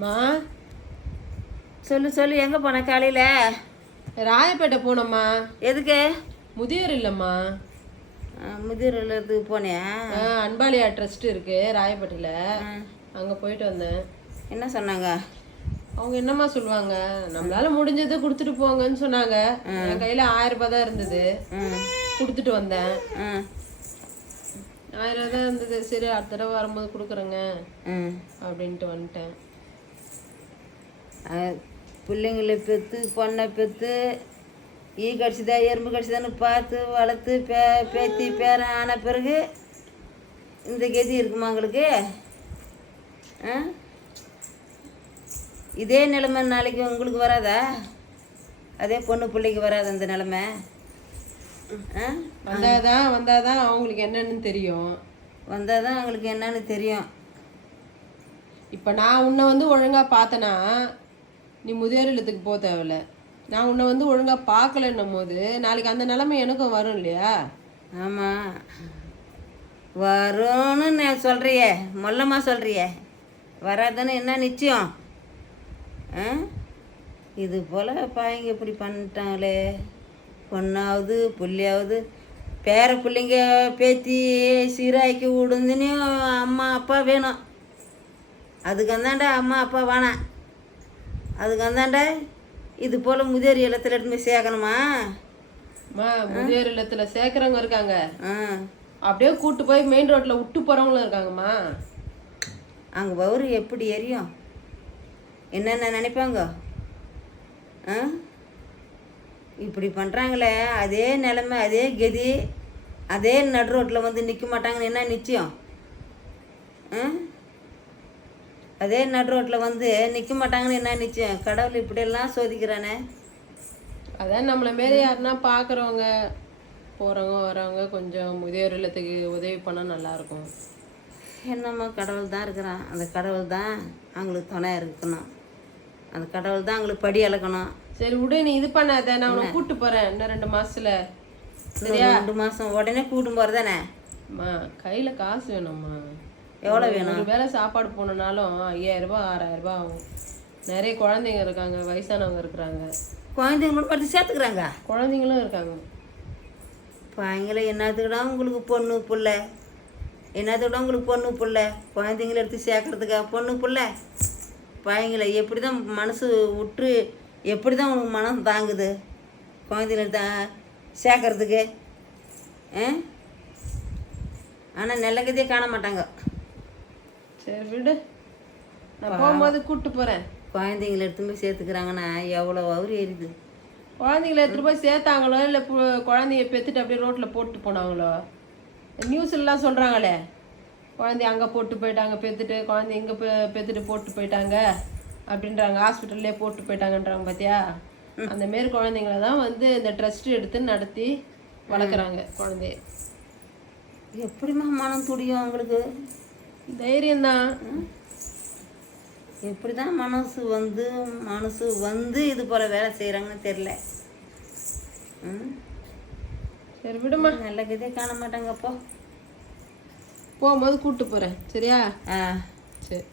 மா. சொல்லு சொல்லு எங்கே போன காலையில்? ராயப்பேட்டை போனோம்மா. எதுக்கு? முதியோர் இல்லைம்மா. முதியோர் இல்லத்துக்கு போனியா? ஆ, அன்பாலியா ட்ரஸ்ட் இருக்கு ராயப்பேட்டையில். அங்கே போயிட்டு வந்தேன். என்ன சொன்னாங்க? அவங்க என்னம்மா சொல்லுவாங்க? நம்மளால முடிஞ்சதை கொடுத்துட்டு போங்கன்னு சொன்னாங்க. என் கையில ஆயிரம் ரூபாய் தான் இருந்தது. கொடுத்துட்டு வந்தேன். ஆயிரம் தான் இருந்தது. சரி அடுத்த தடவை வரும்போது கொடுக்குறேங்க. அப்படின்ட்டு வந்துட்டேன். பிள்ளைங்களை பெற்று பொண்ணை பெற்று ஈ கடிச்சுதா எறும்பு கடிச்சுதான்னு பார்த்து வளர்த்து பே பேத்தி பேரன் ஆன பிறகு இந்த கதி இருக்குமா உங்களுக்கு? ஆ? இதே நிலைமை நாளைக்கு உங்களுக்கு வராதா? அதே பொண்ணு பிள்ளைக்கு வராது அந்த நிலைமை? ஆ? வந்தாதான் வந்தாதான் அவங்களுக்கு என்னன்னு தெரியும். வந்தால் தான் அவங்களுக்கு என்னன்னு தெரியும். இப்போ நான் உன்னை வந்து ஒழுங்கா பார்த்தனா நீ முதியோர் இல்லத்துக்கு போக தேவையில்ல. நான் உன்னை வந்து ஒழுங்காக பார்க்கலன்னும் போது நாளைக்கு அந்த நிலமை எனக்கும் வரும் இல்லையா? ஆமாம் வரும்னு நான் சொல்கிறியே மொல்லமாக சொல்கிறியே வராதுன்னு என்ன நிச்சயம்? ஆ? இது போல் பாயங்க இப்படி பண்ணிட்டாங்களே பொண்ணாவது புள்ளியாவது. பேர பிள்ளைங்க பேத்தி சீராக்கி விடுந்துன்னு அம்மா அப்பா வேணும். அதுக்கு அந்தாண்டா அம்மா அப்பா வேணாம். அதுக்கு அந்தாண்டா இது போல் முதியோர் இல்லத்தில் எடுத்து போய் சேர்க்கணுமா? முதியோர் இல்லத்துல சேர்க்குறவங்க இருக்காங்க. அப்படியே கூட்டு போய் மெயின் ரோட்ல விட்டு போறவங்களும் இருக்காங்கம்மா. அங்கே வவுறு எப்படி எரியும்? என்னென்ன நினைப்பாங்க? ஆ? இப்படி பண்ணுறாங்களே அதே நிலைமை அதே கதி அதே நடு ரோட்டில் வந்து நிற்க மாட்டாங்கன்னு என்ன நிச்சயம்? ஆ? அதே நடு ரோட்டில் வந்து நிற்க மாட்டாங்கன்னு என்ன நிச்சயம் கடவுள் இப்படியெல்லாம் சோதிக்கிறானே. அதான் நம்மள மாரி யாருன்னா பார்க்குறவங்க போறவங்க வரவங்க கொஞ்சம் முதியோர் இல்லத்துக்கு உதவி பண்ணா நல்லா இருக்கும் என்னம்மா கடவுள் தான் இருக்கிறான். அந்த கடவுள் தான் அவங்களுக்கு துணை இருக்கணும். அந்த கடவுள் தான் அவங்களுக்கு படி அளக்கணும் சரி விடு நீ இது பண்ணாத. நான் உன்னை கூட்டு போறேன் இன்னும் ரெண்டு மாசத்துல. இன்னும் ரெண்டு மாதம் உடனே கூட்டும் போகிறதானே அம்மா கையில காசு வேணும்மா. எவ்வளோ வேணும்? ஒரு வேளை சாப்பாடு ரூபாய் ஆறாயிரம் ரூபாய் ஆகும். நிறைய குழந்தைங்க இருக்காங்க வயசானவங்க இருக்கிறாங்க. குழந்தைங்களும் பார்த்து சேர்த்துக்கிறாங்க? குழந்தைங்களும் இருக்காங்க. பாயங்கள என்னத்துக்கிடா உங்களுக்கு பொண்ணு புள்ள? என்னத்துக்கிடா உங்களுக்கு பொண்ணு புள்ள? குழந்தைங்கள எடுத்து சேர்க்கறதுக்கா பொண்ணு புள்ள? பாயங்கள எப்படி தான் மனசு விட்டு எப்படி தான் உங்களுக்கு மனம் தாங்குது? குழந்தைங்கள எடுத்து சேர்க்கறதுக்கு ஆனால் நல்ல கதையே காண மாட்டாங்க. சரி விடு. நான் போகும்போது கூட்டு போறேன். குழந்தைங்கள எடுத்து போய் சேர்த்துக்கிறாங்கன்னா எவ்வளோ அவரு எரியுது? குழந்தைங்கள எடுத்துட்டு போய் சேர்த்தாங்களோ இல்லை குழந்தைய பெத்துட்டு அப்படியே ரோட்ல போட்டு போனாங்களோ? நியூஸ் எல்லாம் சொல்றாங்களே. குழந்தைய அங்க போட்டு போயிட்டாங்க பெத்துட்டு குழந்தை இங்க பெ- பெத்துட்டு போட்டு போயிட்டாங்க அப்படின்றாங்க. ஹாஸ்பிட்டல்லே போட்டு போயிட்டாங்கன்றாங்க பாத்தியா? அந்த மாரி குழந்தைங்கள தான் வந்து இந்த ட்ரஸ்ட் எடுத்து நடத்தி வளர்க்குறாங்க குழந்தைய. எப்படிம்மா மனம் துடியும் அவங்களுக்கு? தைரியம்தான். எப்படி தான் மனசு வந்து மனசு வந்து இது போல் வேலை செய்கிறாங்கன்னு தெரில சரி விடுமா நல்ல கதையே காண மாட்டாங்கப்போ போகும்போது கூட்டு போறேன். சரியா? ஆ. சரி.